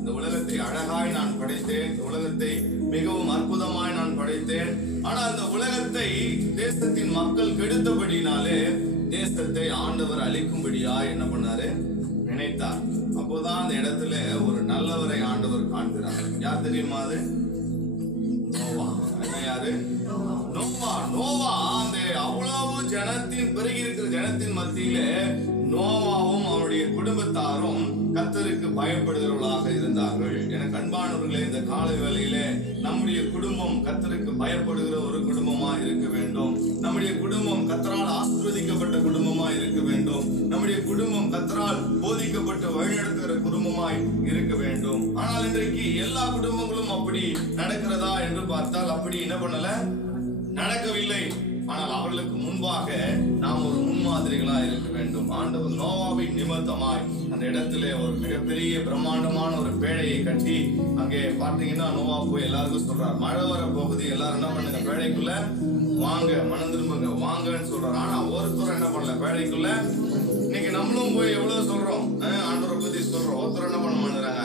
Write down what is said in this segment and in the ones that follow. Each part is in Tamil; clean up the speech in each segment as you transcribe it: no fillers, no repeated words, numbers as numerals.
இந்த உலகத்தை அழகாய் நான் படைத்தேன், இந்த உலகத்தை மிகவும் அற்புதமாய் நான் படைத்தேன். ஆனா அந்த உலகத்தை தேசத்தின் மக்கள் கெடுத்தபடினாலே தேசத்தை ஆண்டவர் அழிக்கும்படியா என்ன பண்ணாரு, நினைத்தார். அப்போதான் அந்த இடத்துல ஒரு நல்லவரை ஆண்டவர் காண்கிறார். யார் தெரியுமா? அது நோவா. என்ன யாரு? நோவா. நோவா அந்த அவ்வளவு ஜனத்தின் பெருகி இருக்கிற ஜனத்தின் மத்தியில நோவாவும் அவருடைய குடும்பத்தாரும் கர்த்தருக்கு பயப்படுகிறவர்களாக இருந்தார்கள். எனக்கு அன்பானவர்களே, இந்த காலை வேளையில நம்முடைய குடும்பம் கர்த்தருக்கு பயப்படுகிற ஒரு குடும்பமா இருக்க வேண்டும். நம்முடைய குடும்பம் கர்த்தரால் ஆசீர்வதிக்கப்பட்ட குடும்பமா இருக்க வேண்டும். நம்முடைய குடும்பம் கர்த்தரால் போதிக்கப்பட்டு வழிநடத்துகிற குடும்பமாய் இருக்க வேண்டும். ஆனால் இன்றைக்கு எல்லா குடும்பங்களும் அப்படி நடக்கிறதா என்று பார்த்தால் அப்படி என்ன பண்ணல, நடக்கவில்லை. ஆனால் அவர்களுக்கு முன்பாக நாம் ஒரு முன்மாதிரிகளா இருக்க வேண்டும். ஆண்டவர் நோவாவின் நிமித்தமாய் அந்த இடத்துல ஒரு மிகப்பெரிய பிரம்மாண்டமான ஒரு பேழையை கட்டி அங்கே பார்த்தீங்கன்னா நோவா போய் எல்லாருக்கும் சொல்றார், மழை வர போகுது, எல்லாரும் என்ன பண்ணுங்க, பேழைக்குள்ள வாங்க, மனம் திரும்புங்க, வாங்கன்னு சொல்றாரு. ஆனா ஒருத்தர் என்ன பண்ணல பேழைக்குள்ள. இன்னைக்கு நம்மளும் போய் எவ்வளவு சொல்றோம், ஆண்டவரை பத்தி சொல்றோம், ஒருத்தர் என்ன பண்ண மாட்டேங்கிறாங்க,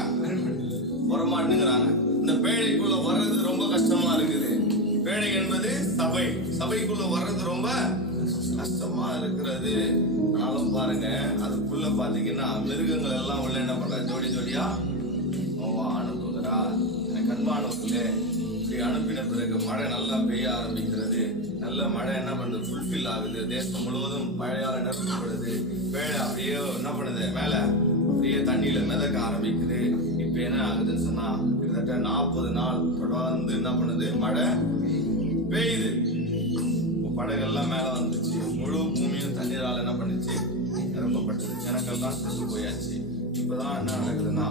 வரமாட்டேங்கிறாங்க. இந்த பேழைக்குள்ள வர்றது ரொம்ப கஷ்டமா இருக்குது. பேழை என்பது சபை, சபைக்குள்ள வர்றது ரொம்ப கஷ்டமா இருக்கிறது. ஆனாலும் பாருங்க, அதுக்குள்ள பாத்தீங்கன்னா மிருகங்கள் எல்லாம் உள்ள என்ன பண்ற, ஜோடி ஜோடியா அனுப்புகிறா. எனக்கு அன்பானவர்களே, இப்படி அனுப்பின பிறகு மழை நல்லா பெய்ய ஆரம்பிக்கிறது. நல்ல மழை என்ன பண்ணுது, ஃபுல்ஃபில் ஆகுது. தேசம் முழுவதும் மழையால நிரப்பப்படுது. பேழை அப்படியே என்ன பண்ணுது, மேல அப்படியே தண்ணியில மிதக்க ஆரம்பிக்குது. இப்ப என்ன ஆகுதுன்னு சொன்னா, கிட்டத்தட்ட 40 நாள் தொடர்ந்து என்ன பண்ணுது, மழை பெய்யுது. படகெல்லாம் மேல வந்துச்சு. முழு பூமியும் தண்ணீரால என்ன பண்ணுச்சு, நிரப்பப்பட்டது. ஜனங்கள்லாம் செத்து போயாச்சு. இப்பதான் என்ன நடக்குதுன்னா,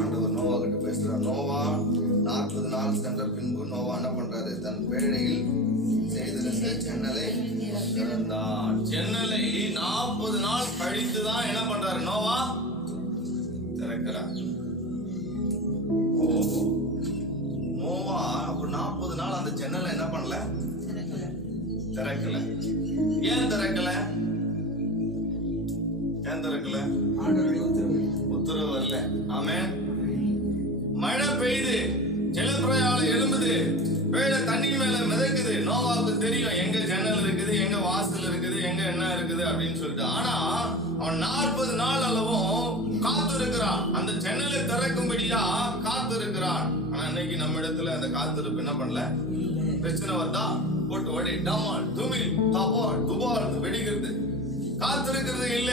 ஆண்டவர் நோவா கிட்ட பேசுறார். நோவா 40 நாள் சென்ற பின்பு நோவா என்ன பண்றாரு, தன் பேழையில் செய்திருந்த ஜன்னலை திறந்தார். ஜன்னலை 40 நாள் கழித்துதான் என்ன பண்றாரு, நோவா திறக்கிறார். நோவா அப்ப 40 நாள் அந்த ஜன்னலை என்ன பண்ணல, திறக்கல. ஏன் திறக்கல? ஏன் திறக்கல? உத்தரவு வரல. ஆமென். மழை பெய்யுது, ஜலப்பிரளயம் எழும்புது, பேழை தண்ணி மேல மிதக்குது. நோவாவுக்கு தெரியும் எங்க ஜன்னல் இருக்குது, எங்க வாசல் இருக்குது, எங்க என்ன இருக்குது அப்படின்னு சொல்லிட்டு. ஆனா அவன் 40 நாள் அளவும் காத்து இருக்கிறான், அந்த ஜன்னலை திறக்கும்படியா காத்து இருக்கிறான். ஆனா இன்னைக்கு நம்ம இடத்துல அந்த காத்திருப்பு என்ன பண்ணல, பிரச்சனை வந்தா போட்டு வடி டமால் துமில் தபால் துபால் வெடிக்கிறது. காத்திருக்கிறது இல்ல.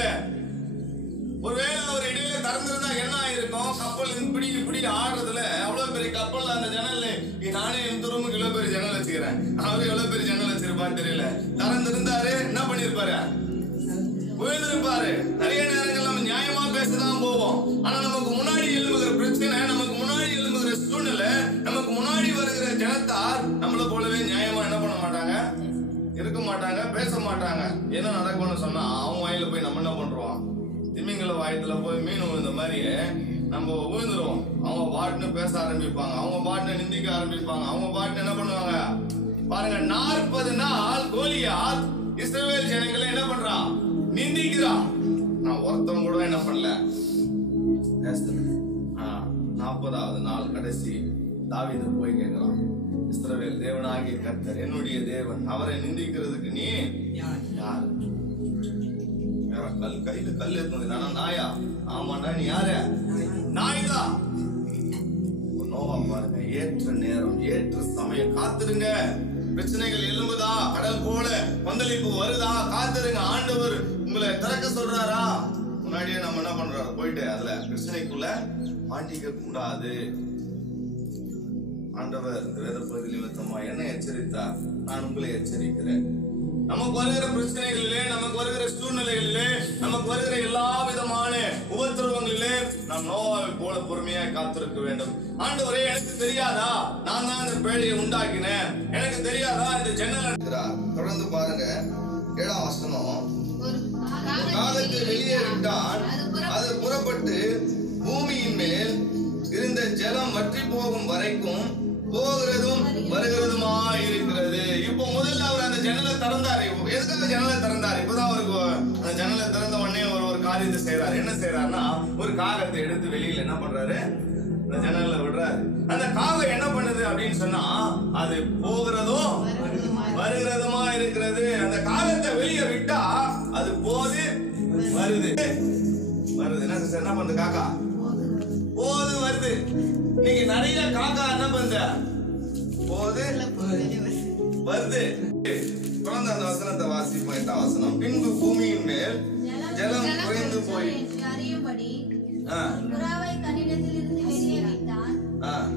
ஒருவேளை அவர் இடையில திறந்திருந்தா என்ன ஆயிருக்கும், கப்பல் இப்படி இப்படி ஆடுறதுல அவ்வளவு பெரிய கப்பல் அந்த ஜன்னல், நானே இந்த ரூமுக்கு இவ்வளவு பெரிய ஜன்னல் வச்சுக்கிறேன், அவரு எவ்வளவு பெரிய ஜன்னல் வச்சிருப்பான்னு தெரியல. திறந்திருந்தாரு என்ன பண்ணிருப்பாரு, விழுந்திருப்பாரு. நிறைய நேரங்கள் நம்ம நியாயமா பேசதான் போவோம். ஆனா நமக்கு முன்னாடி எழும்புகிற பிரச்சனை, நமக்கு முன்னாடி எழும்புகிற சூழ்நிலை, நமக்கு முன்னாடி வருகிற ஜனத்தார் நம்மளை போலவே நியாயமா என்ன பண்ண மாட்டாங்க, இருக்க மாட்டாங்க, பேச மாட்டாங்க. என்ன நடக்கும்னு சொன்னா, அவங்க வாயில போய் நம்ம என்ன பண்றோம், திமிங்கல வாயத்துல போய் மீன் விழுந்த மாதிரி நம்ம விழுந்துருவோம். அவங்க பாட்டுன்னு பேச ஆரம்பிப்பாங்க, அவங்க பாட்டுன்னு நிந்திக்க ஆரம்பிப்பாங்க, அவங்க பாட்டுன்னு என்ன பண்ணுவாங்க பாருங்க. 40 நாள் கோலியாத் இஸ்ரவேல் ஜனங்களை என்ன பண்றான், நிந்திக்கிறான். நான் ஒருத்தவங்க கூட என்ன பண்ணல. 40வது நாள் கடைசி தாவீது போய் கேட்கிறான், இஸ்ரவேல் தேவனாகிய கர்த்தர் என்னுடைய தேவன், அவரை நிந்திக்கிறதுக்கு நீ யாரு? கல் கையில கல் எடுத்து, நானா நாயா? ஆமாண்டா, நீ யாரு? நாய்தான். நோவா பாருங்க, ஏற்ற நேரம் ஏற்ற சமயம், காத்துருங்க. பிரச்சனைகள் எழும்புதா, கடல் போல கொந்தளிப்பு வருதா, காத்துருங்க. ஆண்டவர் உங்களை திறக்க சொல்றாரா, முன்னாடியே நம்ம என்ன பண்றோம், போயிட்டு அதுல பிரச்சனைக்குள்ள மாட்டிக்க கூடாது. ஆண்டவர் இந்த வேத பகுதி நிமித்தமா என்ன எச்சரித்தார், நான் உங்களை எச்சரிக்கிறேன். நமக்கு வருகிற பிரச்சனைகளிலே, நமக்கு வருகிற சூழ்நிலைகளிலே, நமக்கு வருகிற எல்லா விதமான உபத்திரவங்களிலே நாம் நோவாவை போல பொறுமையாக காத்திருக்க வேண்டும். ஆண்டவரே, எனக்கு தெரியாதா, நான் தான் இந்த பேழையை உண்டாக்கினேன், எனக்கு தெரியாதா இந்த ஜன்னல் இருக்கிறார். தொடர்ந்து பாருங்க 7ஆம் வசனம். காலத்தை வெளியே விட்டால் அது புறப்பட்டு பூமியின் மேல் இருந்த ஜலம் வற்றி போகும் வரைக்கும் போகிறதும் வருகிறதுமா இருக்கிறது. இப்போ முதல்ல அவர் அந்த ஜன்னலை திறந்தாரு. எதுக்காக ஜன்னலை திறந்தாரு? இப்பதான் அவருக்கு அந்த ஜன்னலை திறந்த உடனே ஒரு காரியத்தை செய்யறாரு. என்ன செய்யறாருன்னா, ஒரு காகத்தை எடுத்து வெளியில என்ன பண்றாரு, ஜன்னல்ல விடுறாரு. அந்த காகம் என்ன பண்ணுது அப்படின்னு சொன்னா, அது போகிறதும் வருகிறதுமா இருக்கிறது. அந்த காகத்தை வெளியே விட்டா அது போது வருது. என்ன சார் என்ன பண்ணுது? காக்கா போது வருது. நீங்க நிறைய காக்கா என்ன பண்ணுது? போது வருது. தொடர்ந்து அந்த வசனத்தை வாசிப்போம். 8ஆம் வசனம். பின்பு பூமியின் மேல் ஜலம் குறைந்து போய் அறியும்படி புறாவை தன்னிடத்திலிருந்து வெளியே விட்டான்.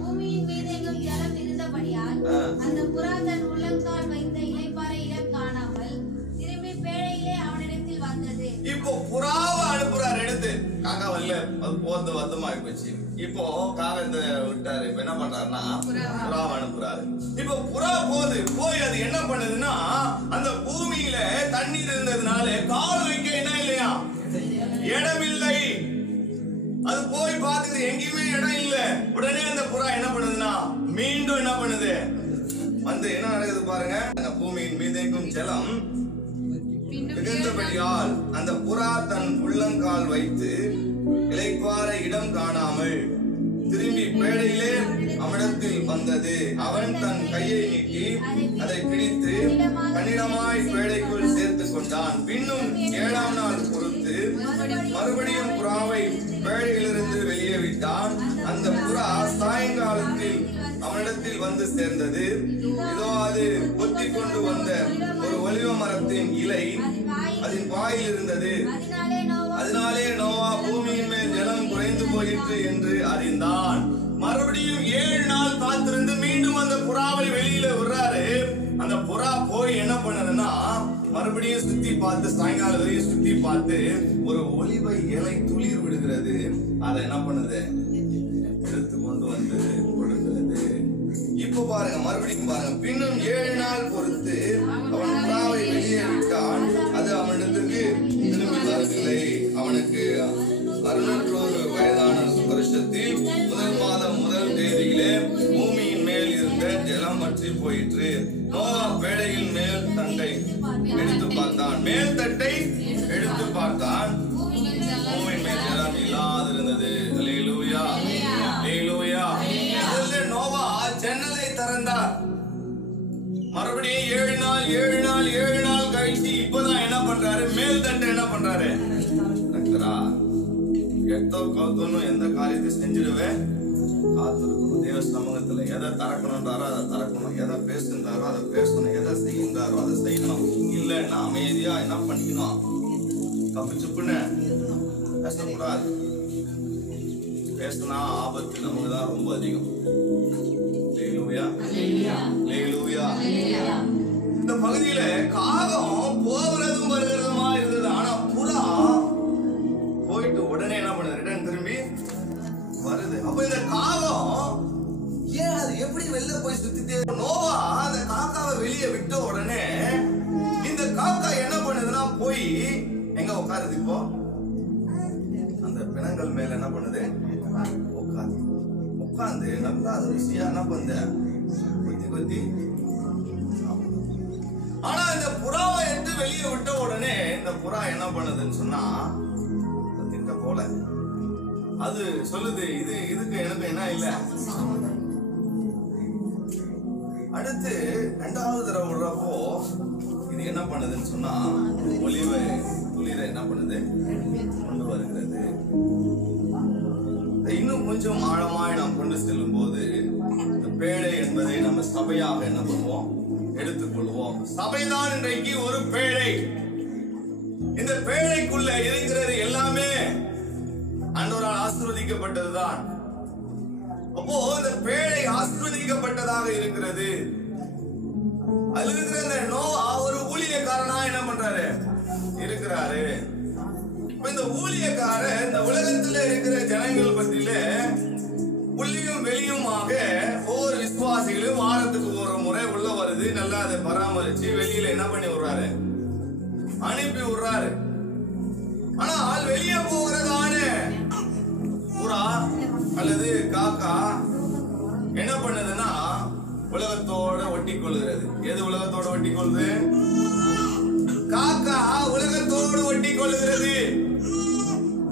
பூமியின் மீது எங்கும் ஜலம் இருந்தபடியால் அந்த புறா தன் உள்ளங்கால் வைத்த இளைப்பாறை இடம் காணாமல் திரும்பி பேழையிலே அவனிடத்தில் வந்தது. இப்போ புறாவை அனுப்புறாரு எடுத்து. காக்கா வரல, அது போறது வந்தமாயி போச்சு. இப்போ காகத்தை விட்டாரு. இப்ப என்ன பண்றாருன்னா புறாவை அனுப்புறாரு. இப்போ புறா போய் அது என்ன பண்ணுதுன்னா, அந்த பூமியில தண்ணீர் இருந்ததுனால கால் வைக்க என்ன இல்லையா, இடம் இல்லை. அது போய் பாக்குது, எங்கேயுமே இடம் இல்ல. உடனே அந்த புறா என்ன பண்ணுதுன்னா மீண்டும் என்ன பண்ணுது வந்து என்ன நடக்குது பாருங்க. அந்த பூமியின் மீதெங்கும் ஜலம் மிகுந்தபடியால் அந்த புறா தன் உள்ளங்கால் வைத்து இளைப்பாற இடம் காணாமல் திரும்பி பேழையிலே அவனிடத்தில் வந்தது. அவன் தன் கையை நீட்டி அதை பிடித்து கண்ணிடமாய் பேழைக்குள் சேர்த்து கொண்டான். பின்னும் 7ஆம் நாள் பொறுத்து மறுபடியும் புறாவை பேழையிலிருந்து வெளியே விட்டான். அந்த புறா சாயங்காலத்தில் அவனிடத்தில் வந்து சேர்ந்தது. இதோ அது கொத்தி கொண்டு வந்த ஒரு ஒலிவ மரத்தின் இலை அதன் வாயில் இருந்தது. அதனாலே நோவா பூமியின் மேல் ஜலம் குறைந்து போயிற்று என்று அறிந்தான். மறுபடியும் 7 நாள் காத்திருந்து மீண்டும் அந்த புறாவை வெளியில விடுறாரு. அந்த புறா போய் என்ன பண்ணுதுன்னா மறுபடியும் சுத்தி பார்த்து, சாயங்காலம் வரையும் சுத்தி பார்த்து ஒரு ஒலிவை இலை துளிர் விடுகிறது. அதை என்ன பண்ணுது, எடுத்து கொண்டு வந்து கொடுக்கிறது. இப்ப பாருங்க, மறுபடியும் பாருங்க. பின்னும் 7 நாள் பொறுத்து அவன் புறாவை வெளியே விட்டான். அது அவனிடத்திற்கு திரும்பி வரவில்லை. அவனுக்கு 601 வயதான வருஷத்தில் 1 மாதம் 1 தேதியிலே பூமியின் மேல் இருந்த ஜலம் வற்றி போயிற்று. நோவா பேழையின் மேல் தட்டை எடுத்து பார்த்தான். மேல் தட்டை எடுத்து பார்த்தான். பூமியின் மேல் ஜலம் இல்லாதிருந்தது. அல்லேலூயா, அல்லேலூயா. அதில் நோவா ஜன்னலை திறந்தார். மறுபடியும் 7 நாள் கழிச்சு இப்பதான் என்ன பண்றாரு, மேல் தட்டை என்ன பண்றாரு, எந்த காரியத்தை செஞ்சிடுவேன் காத்திருக்கணும். தேவ சமூகத்துல எதை திறக்கணும்ன்றாரோ அதை திறக்கணும், எதை பேசுன்றாரோ அதை பேசணும், எதை செய்யுன்றாரோ அதை செய்யணும். இல்லைன்னா அமைதியா என்ன பண்ணிக்கணும், தப்பிச்சுப்புன்னு பேசக்கூடாது. பேசினா ஆபத்து நமக்கு தான் ரொம்ப அதிகம். இந்த பகுதியில காகம் போகிறதும் வருகிறதுமா இருந்தது. ஆனா புறா போயிட்டு உடனே என்ன பண்ணுது, ரிட்டர்ன் திரும்பி வருது. அப்ப இந்த காகம் ஏன் அது எப்படி வெளில போய் சுத்திட்டே, நோவா அந்த காக்காவை வெளியே விட்ட உடனே இந்த காக்கா என்ன பண்ணுதுன்னா போய் எங்க உட்காருது, இப்போ அந்த பிணங்கள் மேல என்ன பண்ணுது, உட்கார்ந்து நல்லா அது ருசியா என்ன பண்ணுது, கொத்தி. ஆனா இந்த புறாவை எடுத்து வெளியே விட்ட உடனே இந்த புறா என்ன பண்ணுதுன்னு சொன்னா திட்ட போல அது சொல்லுது, இதுக்கு எனக்கு என்ன இல்ல. அடுத்து 2வது தடவை விடுறப்போ இது என்ன பண்ணுதுன்னு சொன்னா ஒலிவை துளிரை என்ன பண்ணுது, கொண்டு வருகிறது. இன்னும் கொஞ்சம் ஆழமாய் நாம் கொண்டு செல்லும் போது இந்த பேழை என்பதை நம்ம சபையாக என்ன பண்ணுவோம், எடுத்துக்கொள்வோம். சபைதான் இன்றைக்கு ஒரு பேழை. இந்த பேழைக்குள்ள இருக்கிறது எல்லாமே ஆண்டவரால் ஆசீர்வதிக்கப்பட்டதுதான். அப்போ இந்த பேழை ஆசீர்வதிக்கப்பட்டதாக இருக்கிறது. அதுல இருக்கிற இந்த நோவா ஒரு ஊழியக்காரனா என்ன பண்றாரு, இருக்கிறாரு. இந்த ஊழியக்காரர் இந்த உலகத்துல இருக்கிற ஜனங்கள் பத்தியில உள்ளியும் வெளியுமாக ஒவ்வொரு விசுவாசிகளும் வாரத்துக்கு ஒரு முறை உள்ள வருது, நல்லா அதை பராமரிச்சு வெளியில என்ன பண்ணி விடுறாரு, அனுப்பி விடுறாரு. ஆனால் வெளியே போகிறதான புறா அல்லது காக்கா என்ன பண்ணுதுன்னா உலகத்தோட ஒட்டி கொள்கிறது. எது உலகத்தோட ஒட்டி கொள்ளுது, காக்கா உலகத்தோடு ஒட்டி கொள்கிறது.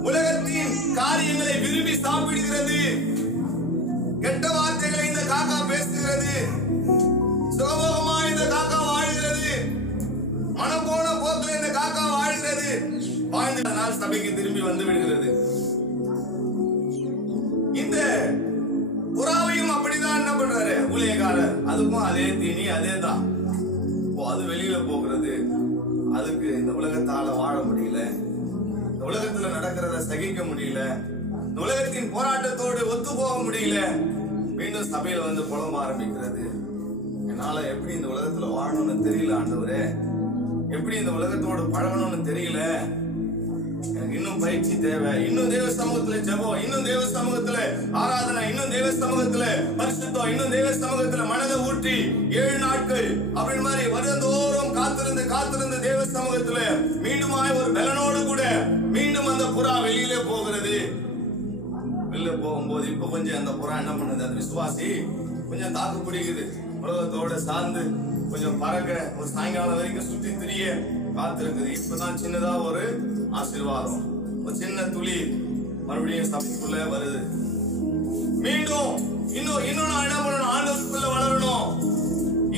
உலகத்தின் காரியங்களை விரும்பி சாப்பிடுகிறது. கெட்ட வார்த்தைகளை இந்த காக்கா பேசுகிறது, சுகபோகமா இந்த காக்கா வாழ்கிறது, மனம் போன போக்கில் இந்த காக்கா வாழ்கிறது. வாழ்ந்த நாள் சபைக்கு திரும்பி வந்து விடுகிறது. இந்த புறாவையும் அப்படிதான் என்ன பண்றாரு ஊழியக்காரர், அதுக்கும் அதே தீனி அதே தான். அது வெளியில போகிறது, அதுக்கு இந்த உலகத்தால வாழ முடியல, இந்த உலகத்துல நடக்கிறத சகிக்க முடியல, இந்த உலகத்தின் போராட்டத்தோடு ஒத்து போக முடியல. மீண்டும் சபையில வந்து புலம்ப ஆரம்பிக்கிறது. என்னால எப்படி இந்த உலகத்துல வாழணும்னு தெரியல ஆண்டவரே, எப்படி இந்த உலகத்தோடு பழகணும்னு தெரியல, எனக்கு இன்னும் பயிற்சி தேவை, இன்னும் தேவ சமூகத்துல ஜெபம், இன்னும் தேவ சமூகத்துல ஆராதனை, இன்னும் தேவ சமூகத்துல பரிசுத்தம், இன்னும் தேவ சமூகத்துல மனதை ஊற்றி 7 நாட்கள் அப்படி மாதிரி வருடந்தோறும் காத்திருந்து தேவ சமூகத்துல மீண்டுமாய் ஒரு பலனோடு கூட மீண்டும் அந்த புறா வெளியிலே போகிறது. வெளியில போகும்போது இப்ப கொஞ்சம் அந்த புறா என்ன பண்ணுது, அந்த விசுவாசி கொஞ்சம் தாக்கு பிடிக்குது, உலகத்தோட சார்ந்து கொஞ்சம் பறக்க, ஒரு சாயங்காலம் வரைக்கும் சுற்றி திரிய காத்திருக்குது. இப்பதான் சின்னதா ஒரு ஆசீர்வாதம், ஒரு சின்ன துளி மறுபடியும் சபைக்குள்ள வருது. மீண்டும் இன்னும் நான் என்ன பண்ணணும், ஆண்டவருக்குள்ள வளரணும்,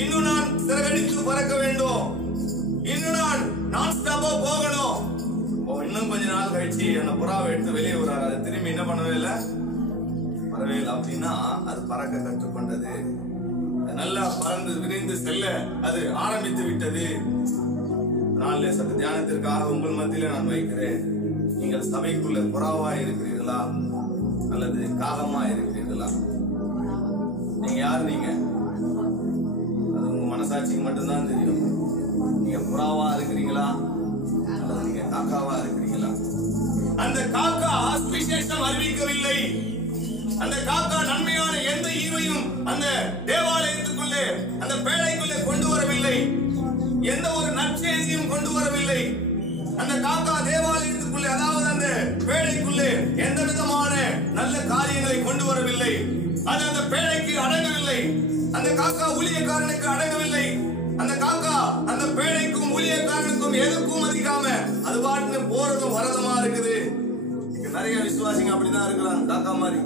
இன்னும் நான் சிறகடித்து பறக்க வேண்டும், இன்னும் நான் ஸ்டாப்பா போகணும். இன்னும் கொஞ்ச நாள் கழிச்சு அந்த புறாவை எடுத்து வெளியே வராரு. அது திரும்பி என்ன பண்ணவே இல்லை, வரவே இல்லை. அப்படின்னா அது பறக்க கற்றுக்கொண்டது, நல்லா பறந்து விரைந்து செல்ல அது ஆரம்பித்து விட்டது. நாளிலே சற்று தியானத்திற்காக உங்கள் மத்தியில நான் வைக்கிறேன். நீங்கள் சபைக்குள்ள புறாவா இருக்கிறீர்களா அல்லது காகமா இருக்கிறீர்களா? நீங்க யாரு? நீங்க அது உங்க மனசாட்சிக்கு மட்டும்தான் தெரியும். நீங்க புறாவா இருக்கிறீங்களா அல்லது நீங்க காக்காவா இருக்கிறீங்களா? அந்த காக்கா சுவிசேஷம் அறிவிக்கவில்லை, அந்த காக்கா நன்மையான எந்த ஈவையும் அந்த தேவாலயத்துக்குள்ளே அந்த பேழைக்குள்ளே கொண்டு வரவில்லை, எந்த ஒரு நற்செய்தியும் கொண்டு வரவில்லை. அந்த காக்கா தேவாலயத்துக்குள்ளே, அதாவது அந்த பேழைக்குள்ளே எந்த விதமான நல்ல காரியங்களை கொண்டு வரவில்லை. அது அந்த பேழைக்கு அடங்கவில்லை, அந்த காக்கா ஊழியக்காரனுக்கு அடங்கவில்லை. அந்த காக்கா அந்த பேழைக்கும் ஊழியக்காரனுக்கும் எதுக்கும் மதிக்காம அது பாட்டுன்னு போறதும் வரதுமா இருக்குது. நிறைய விசுவாசிங்க அப்படிதான் இருக்கிறாங்க, காக்கா மாதிரி.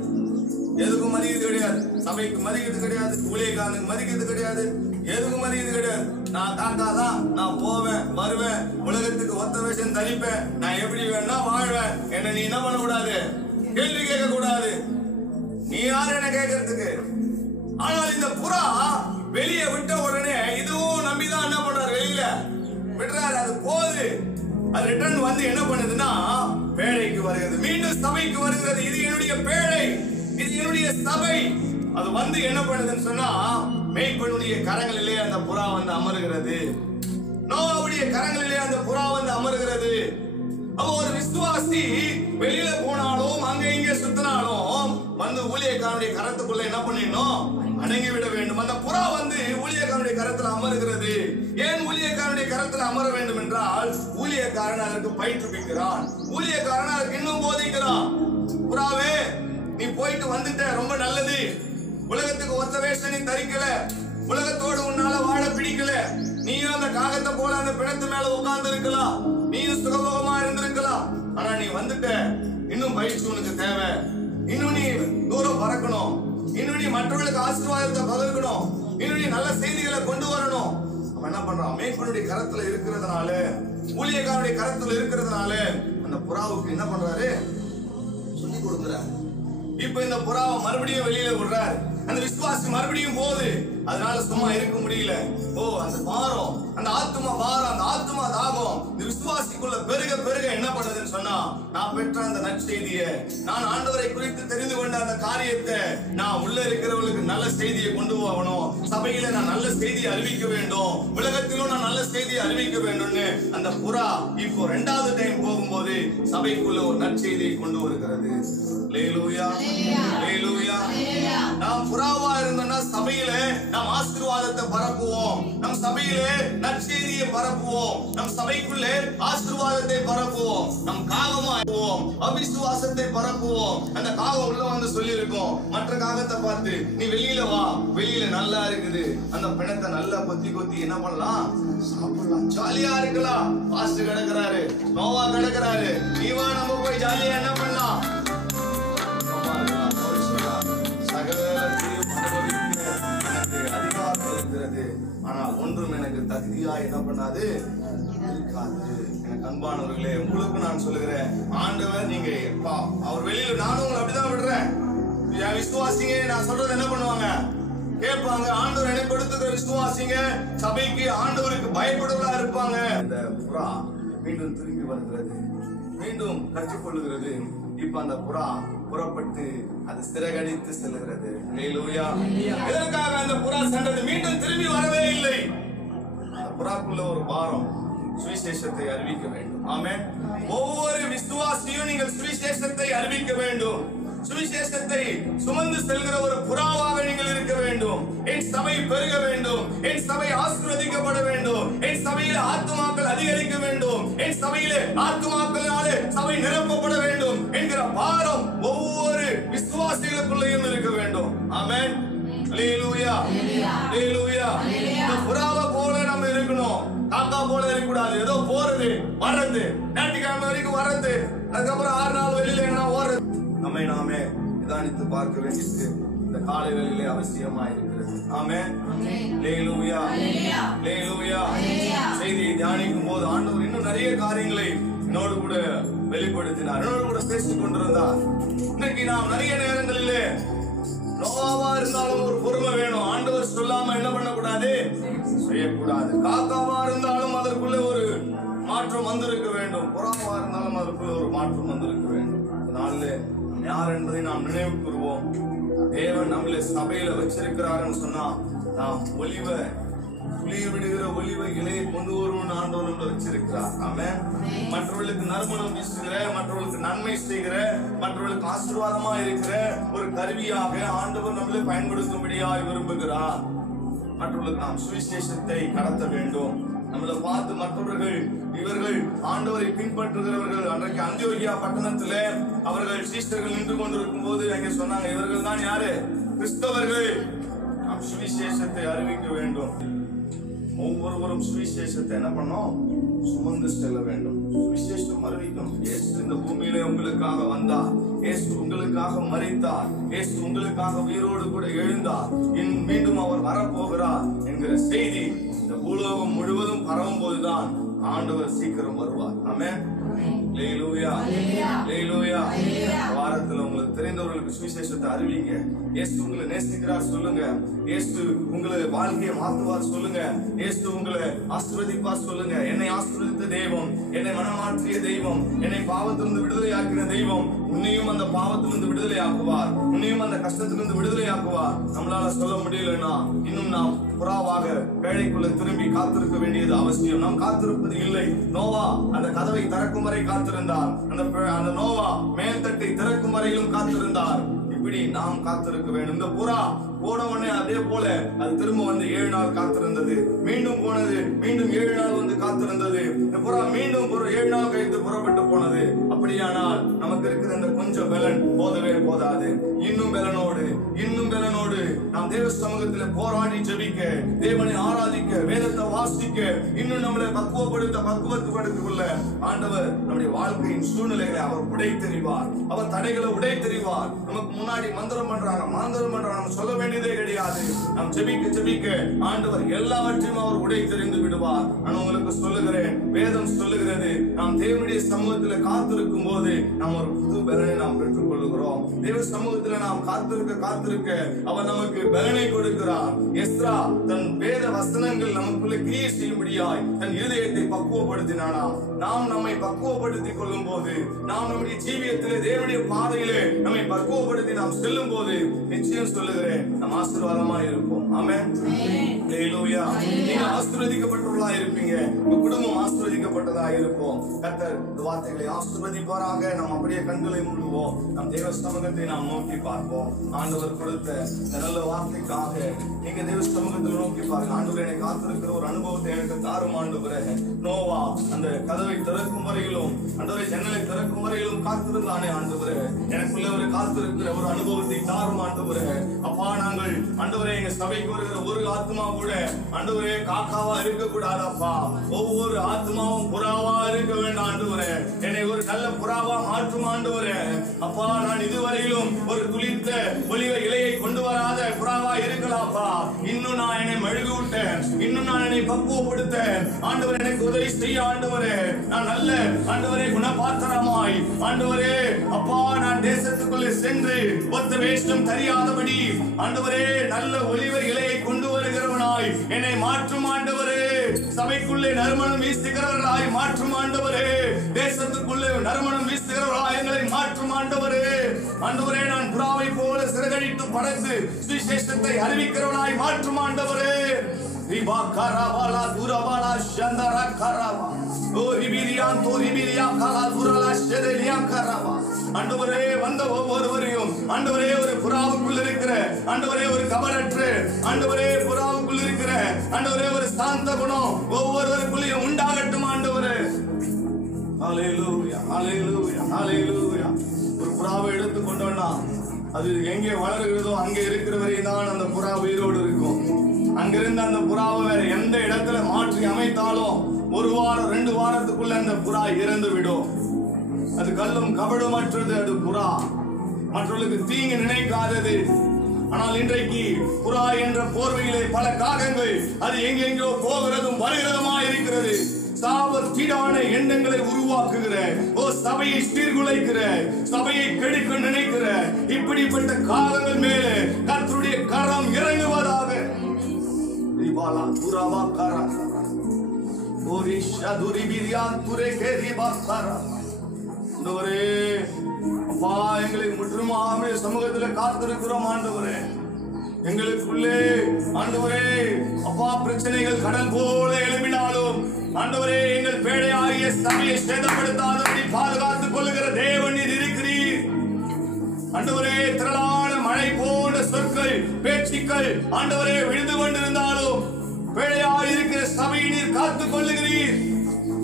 எதுக்கும் மதிக்கிறது கிடையாது, சபைக்கு மதிக்கிறது கிடையாது, ஊழியக்காரனுக்கு மதிக்கிறது கிடையாது, எதுக்கும் மதிக்கிறது கிடையாது. நான் காக்கா தான், நான் போவேன் வருவேன், உலகத்துக்கு ஒத்த வேஷம் தரிப்பேன், நான் எப்படி வேணா வாழ்வேன், என்ன நீ என்ன பண்ண கூடாது, கேள்வி கேட்க கூடாது, நீ யாரு என்ன கேட்கறதுக்கு. ஆனால் இந்த புறா வெளியே விட்ட உடனே இதுவும் நம்பிதான் என்ன பண்றாரு, வெளியில விடுறாரு. அது போகுது, அது ரிட்டர்ன் வந்து என்ன பண்ணுதுன்னா பேழைக்கு வருகிறது, மீண்டும் சபைக்கு வருகிறது. இது என்னுடைய பேழை, இது என்னுடைய சபை. அது வந்து என்ன பண்ணுதுன்னு சொன்னா மேய்ப்பனுடைய கரங்களிலே அந்த புறா வந்து அமருகிறது, நோவாவுடைய கரங்களிலே அந்த புறா வந்து அமருகிறது. அப்ப ஒரு விசுவாசி வெளியில போனாலும் அங்க இங்கே சுத்தினாலும் வந்து ஊழியக்காரனுடைய கரத்துக்குள்ள என்ன பண்ணிடணும், அடங்கி விட வேண்டும். அந்த புறா வந்து ஊழியக்காரனுடைய கரத்துல அமருகிறது. ஏன் ஊழியக்காரனுடைய கரத்துல அமர வேண்டும் என்றால் ஊழியக்காரன் அதற்கு பயிற்றுவிக்கிறான், ஊழியக்காரன் அதற்கு இன்னும் போதிக்கிறான். புறாவே நீ போயிட்டு வந்துட்ட, ரொம்ப நல்லது, உலகத்துக்கு ஒத்த வேஷம் நீ தரிக்கல, உலகத்தோடு உன்னால வாழ பிடிக்கல, நீயும் அந்த காகத்தை போல அந்த பிணத்து மேல உட்கார்ந்து இருக்கலாம், நீயும் சுகபோகமா இருந்திருக்கலாம். ஆனா நீ வந்துட்ட, இன்னும் பயிற்சி உனக்கு தேவை, இன்னும் நீ தூரம் பறக்கணும், இன்னும் நீ மற்றவர்களுக்கு ஆசீர்வாதத்தை பகிர்க்கணும், இன்னும் நீ நல்ல செய்திகளை கொண்டு வரணும். அவன் என்ன பண்றான், மேய்ப்பனுடைய கரத்துல இருக்கிறதுனால, ஊழியக்காரனுடைய கரத்துல இருக்கிறதுனால அந்த புறாவுக்கு என்ன பண்றாரு, சொல்லி கொடுக்கிறார். இப்ப இந்த புறாவை மறுபடியும் வெளியில விடுறாரு. அந்த விசுவாசி மறுபடியும் போகுது, அதனால சும்மா இருக்க முடியல. அந்த பாரம், அந்த ஆத்துமா பாரம், அந்த ஆத்துமா தாகம் இந்த விசுவாசிக்குள்ள பெருக பெருக என்ன பண்ணுதுன்னு சொன்னா, நான் பெற்ற அந்த நற்செய்தியை, நான் ஆண்டவரை குறித்து தெரிந்து கொண்ட அந்த காரியத்தை நான் உள்ள இருக்கிறவர்களுக்கு நல்ல செய்தியை கொண்டு போகணும், சபையில நான் நல்ல செய்தியை அறிவிக்க வேண்டும், உலகத்திலும் நான் நல்ல செய்தியை அறிவிக்க வேண்டும்னு அந்த புறா இப்போ 2வது டைம் போகும்போது சபைக்குள்ள ஒரு நற்செய்தியை கொண்டு வருகிறது. அல்லேலூயா, அல்லேலூயா. நாம் புறாவா இருந்தோம்னா சபையில நாம் ஆசீர்வாதத்தை பரப்புவோம், நம் சபையிலே நற்செய்தியை பரப்புவோம், நம் சபைக்குள்ளே ஆசீர்வாதத்தை பரப்புவோம், நம் காகமா இருப்போம், அவிசுவாசத்தை பரப்புவோம். அந்த காகம் உள்ள வந்து சொல்லி இருக்கும் மற்ற காகத்தை பார்த்து, நீ வெளியில வா, வெளியில நல்லா இருக்குது, அந்த பிணத்தை நல்லா கொத்தி கொத்தி என்ன பண்ணலாம், சாப்பிடலாம், ஜாலியா இருக்கலாம். பாஸ்டர் கிடக்குறாரு, நோவா கிடக்குறாரு, நீ வா நம்ம போய் ஜாலியா என்ன பண்ணலாம், சகல மிகுதியா என்ன பண்ணாது இருக்காது. எனக்கு அன்பானவர்களே, உங்களுக்கு நான் சொல்லுகிறேன், ஆண்டவர் நீங்க அவர் வெளியில நானும் உங்களை அப்படிதான் விடுறேன். என் விசுவாசிங்க நான் சொல்றது என்ன பண்ணுவாங்க கேட்பாங்க. ஆண்டவர் என்னை கொடுத்துக்கிற விசுவாசிங்க சபைக்கு ஆண்டவருக்கு பயப்படுவதா இருப்பாங்க. இந்த புறா மீண்டும் திரும்பி வருகிறது, மீண்டும் கற்றுக்கொள்ளுகிறது. இப்ப அந்த புறா புறப்பட்டு அது சிறகடித்து செல்லுகிறது. ஹல்லேலூயா. இதற்காக அந்த புறா சென்றது, மீண்டும் திரும்பி வரவே இல்லை. அந்த புறாக்குள்ள ஒரு பாரம், சுவிசேஷத்தை அறிவிக்க வேண்டும். ஆமென். ஒவ்வொரு விசுவாசியும் நீங்கள் சுவிசேஷத்தை அறிவிக்க வேண்டும். சுவிசேஷத்தை சுமந்து செல்கிற ஒரு புறாவாக நீங்கள் இருக்க வேண்டும். என் சபை பெருக வேண்டும், என் சபை ஆசீர்வதிக்கப்பட வேண்டும், என் சபையில ஆத்துமாக்கள் அதிகரிக்க வேண்டும், என் சபையில ஆத்துமாக்களாலே சபை நிரப்பப்பட வேண்டும் என்கிற பாரம் ஒவ்வொரு விசுவாசிகளுக்குள்ளேயும் இருக்க வேண்டும். ஆமென். ஹல்லேலூயா. ஹல்லேலூயா. இந்த புறாவை போல நம்ம இருக்கணும், காக்கா போல இருக்கக்கூடாது. ஏதோ போறது வர்றது, ஞாயிற்றுக்கிழமை வரைக்கும் வர்றது, அதுக்கப்புறம் 6 நாள் வெளியில என்ன ஓடுறது. நம்மை நாமே நிதானித்து பார்க்க வேண்டியது இந்த காலை வேளையிலே அவசியமா இருக்கிறது. ஆமென். ஹல்லேலூயா. ஹல்லேலூயா. செய்தியை தியானிக்கும் போது ஆண்டவர் இன்னும் நிறைய காரியங்களை என்னோடு கூட வெளிப்படுத்தினார், என்னோடு கூட பேசிக் கொண்டிருந்தார். இன்னைக்கு நாம் நிறைய நேரங்களிலே நோவாவா இருந்தாலும் ஒரு பொறுமை வேணும். ஆண்டவர் சொல்லாம என்ன பண்ணக்கூடாது, செய்யக்கூடாது. காக்காவா இருந்தாலும் அதற்குள்ள ஒரு மாற்றம் வந்திருக்க வேண்டும். புறாவா இருந்தாலும் அதற்குள்ள ஒரு மாற்றம் வந்திருக்க வேண்டும். அதனால யார் என்பதை நாம் நினைவு கூறுவோம். தேவன் நம்மளை சபையில வச்சிருக்கிறாருன்னு சொன்னா நாம் துளிர் விடுகிற ஒலிவ இலையை கொண்டு வருவோம் ஆண்டவர் நம்மளை வச்சிருக்கிறார். ஆமென். மற்றவர்களுக்கு நறுமணம் வீசுகிற, மற்றவர்களுக்கு நன்மை செய்கிற, மற்றவர்களுக்கு ஆசீர்வாதமா இருக்கிற ஒரு கருவியாக ஆண்டவர் நம்மளை பயன்படுத்தும்படியாய் விரும்புகிறார். மற்றவர்களுக்கு நாம் சுவிசேஷத்தை கடத்த வேண்டும். நம்மளை பார்த்து மற்றவர்கள் இவர்கள் ஆண்டவரை பின்பற்றுகிறவர்கள். அன்றைக்கு அந்தியோகியா பட்டணத்துல அவர்கள் சீஷர்கள் நின்று கொண்டிருக்கும் போது அங்கே சொன்னாங்க, இவர்கள் தான் யாரு? கிறிஸ்தவர்கள். நாம் சுவிசேஷத்தை அறிவிக்க வேண்டும். ஒவ்வொருவரும் சுவிசேஷத்தை என்ன பண்ணோம், சுமந்து செல்ல வேண்டும். சுவிசேஷம் அறிவிக்கணும். இயேசு இந்த பூமியிலே உங்களுக்காக வந்தார், இயேசு உங்களுக்காக மரித்தார், இயேசு உங்களுக்காக உயிரோடு கூட எழுந்தார், மீண்டும் அவர் வரப்போகிறார் என்கிற செய்தி இந்த பூலோகம் முழுவதும் பரவும் போதுதான் ஆண்டவர் சீக்கிரம் வருவார். ஆமென். ஹல்லேலூயா. ஹல்லேலூயா. வாரத்துல உங்களுக்கு தெரிந்தவர்களுக்கு சுவிசேஷத்தை அறிவிங்க. இயேசு உங்களை நேசிக்கிறார் சொல்லுங்க. இயேசு உங்களை வாழ்க்கையை மாற்றுவார் சொல்லுங்க. இயேசு உங்களை ஆசீர்வதிப்பார் சொல்லுங்க. என்னை ஆசீர்வதித்த தெய்வம், என்னை மனமாற்றிய தெய்வம், என்னை பாவத்திலிருந்து விடுதலை ஆக்கின தெய்வம் உன்னையும் அந்த பாவத்திலிருந்து விடுதலை ஆக்குவார், உன்னையும் அந்த கஷ்டத்திலிருந்து விடுதலை ஆக்குவார். நம்மளால சொல்ல முடியலன்னா இன்னும் நாம் புறாவாக வேலைக்குள்ள திரும்பி காத்திருக்க வேண்டியது அவசியம். நாம் காத்திருப்பது இல்லை. நோவா அந்த கதவை திறக்கும் வரை காத்திருந்தார். அந்த நோவா மேல்தட்டை திறக்கும் வரையிலும் காத்திருந்தார். இப்படி நாம் காத்திருக்க வேண்டும். இந்த புறா போன உடனே அதே போல அது திரும்ப வந்து 7 நாள் காத்திருந்தது. மீண்டும் போனது, மீண்டும் 7 நாள் வந்து காத்திருந்தது. இந்த புறா மீண்டும் 7 நாள் கழித்து புறப்பட்டு போனது. அப்படியானால் நமக்கு இருக்கிற இந்த கொஞ்சம் பலன் போதவே போதாது. இன்னும் பலனோடு நாம் தேவ சமூகத்தில் போராடி ஜெபிக்க, தேவனை ஆராதிக்க, வேதத்தை வாசிக்க, இன்னும் நம்மளை பக்குவப்படுத்திக் கொள்ள ஆண்டவர் நம்முடைய வாழ்க்கையின் சூழ்நிலைகளை அவர் உடை தெரிவார். அவர் தடைகளை உடை தெரிவார். நமக்கு முன்னாடி மந்திரம் பண்றாங்க நம்ம சொல்ல வேண்டியதே கிடையாது. நாம் ஜெபிக்க ஆண்டவர் எல்லாவற்றையும் அவர் உடை தெரிந்து விடுவார். நான் உங்களுக்கு சொல்லுகிறேன், வேதம் சொல்லுகிறது, நாம் தேவனுடைய சமூகத்தில் காத்திருக்கும் போது நாம் ஒரு புது பலனை நாம் பெற்றுக் கொள்கிறோம். தேவ சமூகத்தில் நாம் காத்திருக்க அவர் நமக்கு பலனை கொடுக்கிறார். எஸ்ரா தன் வேத வசனங்கள் நமக்குள்ள கிரியை செய்யும்படியாய் தன் இதயத்தை பக்குவப்படுத்தினானாம். நாம் நம்மை பக்குவப்படுத்திக் கொள்ளும் போது, நாம் நம்முடைய ஜீவியத்திலே தேவனுடைய பாதையிலே நம்மை பக்குவப்படுத்தி நாம் செல்லும் போது நிச்சயம் சொல்லுகிறேன் நாம் ஆசீர்வாதமா இருப்போம். ஆமென். ஹல்லேலூயா. நீங்க ஆசீர்வதிக்கப்பட்டவர்களா இருப்பீங்க, உங்க குடும்பம் ஆசீர்வதிக்கப்பட்டதா இருப்போம். கர்த்தர் இந்த வார்த்தைகளை ஆசீர்வதிப்பாராக. நாம் அப்படியே கண்களை மூடுவோம், நம் தேவ சமூகத்தை நாம் நோக்கி பார்ப்போம். ஆண்டவர் கொடுத்த இந்த நல்ல வார்த்தைக்காக நீங்க தேவ சமூகத்தில் நோக்கி பாருங்க. ஆண்டவர் என்னை காத்திருக்கிற ஒரு அனுபவத்தை எனக்கு தாரும் ஆண்டவரே. நோவா அந்த கதவை திறக்கும் வரையிலும், ஆண்டவரே ஜன்னலை திறக்கும் வரையிலும் காத்திருந்தானே ஆண்டவரே, எனக்குள்ள ஒரு காத்திருக்கிற ஒரு அனுபவத்தை தாரும் ஆண்டவரே. அப்பா, நாங்கள் ஆண்டவரே எங்க சபைக்கு வருகிற ஒரு ஆத்மா கூட ஆண்டவரே காக்காவா இருக்க கூடாதப்பா. ஒவ்வொரு ஆத்மாவும் புறாவா இருக்க வேண்டாம் ஆண்டவரே. என்னை ஒரு நல்ல புறாவா மாற்றும் ஆண்டவரே. அப்பா, நான் இதுவரையிலும் ஒரு துளித்த ஒலிவ இலையை கொண்டு வராத புறாவா இருக்கலாம்ப்பா. இன்னும் நான் என்னை மெழுகு விட்டேன், இன்னும் நான் என்னை பக்குவப்படுத்தேன். ஆண்டவர் எனக்கு உதவி செய்ய ஆண்டவரே. நான் நல்ல ஆண்டவரே குணபாத்திரமாய் ஆண்டவரே அப்பா, நான் தேசத்துக்குள்ளே சென்று ஒத்த வேஷம் தெரியாதபடி ஆண்டவரே நல்ல ஒலிவ இலையை கொண்டு வருகிறவனாய் என்னை மாற்றும் ஆண்டவரே. சபைக்குள்ளே நறுமணம் வீசுகிறவர்களாய் மாற்றும் ஆண்டவரே. தேசத்துக்குள்ளே நறுமணம் வீசுகிறவர்களாய் எங்களை மாற்றும் ஆண்டவரே. ஆண்டவரே, நான் புறாவை போல சிறகடித்து பறந்து சுவிசேஷத்தை அறிவிக்கிறவனாய் மாற்றும் ஆண்டவரே. ரிபா கரவாலா துரவாலா சந்தரா கரவா ஓ ரிபிரியான் தோ ரிபிரியா கலா துரலா ஷெதலியா கரவா. ஆண்டவரே, வந்த ஒவ்வொருவரையும் ஆண்டவரே ஒரு புறாவுக்குள் இருக்கிற ஆண்டவரே ஒரு கபடற்ற ஆண்டவரே புறாவுக்குள் இருக்கிற ஆண்டவரே ஒரு சாந்த குணம் ஒவ்வொருவருக்குள்ளேயும் உண்டாகட்டும் ஆண்டவரே. ஹல்லேலூயா, ஹல்லேலூயா, ஹல்லேலூயா. ஒரு புறாவை எடுத்து கொண்டோம்னா அது எங்கே வளர்கிறதோ அங்கே இருக்கிறவரை தான் அந்த புறா உயிரோடு இருக்கும். அங்கிருந்து அந்த புறாவை வேற எந்த இடத்துல மாற்றி அமைத்தாலும் 1 வாரம் 2 வாரத்துக்குள்ள அந்த புறா இறந்து விடும். அது கல்லும் கபடுமற்றது. அது புறா மற்றவர்களுக்கு தீங்கு நினைக்காதது. ஆனால் இன்றைக்கு புறா என்ற போர்வையிலே பல காகங்கள் அது எங்கெங்கோ போகிறதும் வருகிறதுமா இருக்கிறது. சாவத்தீடான எண்ணங்களை உருவாக்குகிற சபையை சீர்குலைக்கிற சபையை கெடுக்க நினைக்கிற இப்படிப்பட்ட காலங்கள் மேலே கர்த்தருடைய கரம் இறங்குவதாக. அப்பா, எங்களை முற்றுமாக சமூகத்தில் காத்திருக்கிறோம் ஆண்டவரே. எங்களுக்குள்ளே ஆண்டவரே அப்பா பிரச்சனைகள் கடல் போல எழுப்பினாலும் ஆண்டவரே எங்கள் பேழையாகிய சபையை சேதப்படுத்தாதபடி பாதுகாத்துக் கொள்ளுகிற தேவன் நீர் இருக்கிறீர் ஆண்டவரே. திரளான மழை போன்ற சொற்கள் பேச்சுக்கள் ஆண்டவரே விழுந்து கொண்டிருந்தாலும் பேழையாய் இருக்கிற சபையை நீர் காத்துக் கொள்ளுகிறீர்.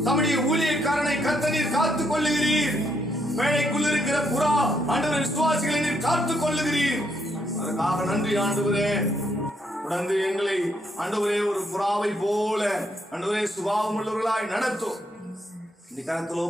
தம்முடைய ஊழியக்காரனை கர்த்தர் நீர் காத்துக் கொள்ளுகிறீர். பேழைக்குள் இருக்கிற புறா ஆண்டவரே விசுவாசிகளை நீர் காத்துக் கொள்ளுகிறீர். அதற்காக நன்றி ஆண்டவரே. தொடர்ந்து எங்களை ஆண்டவரே ஒரு புறாவை போல ஆண்டவரே சுபாவம் உள்ளவர்களாய் நடத்தும். இந்த கருத்தில்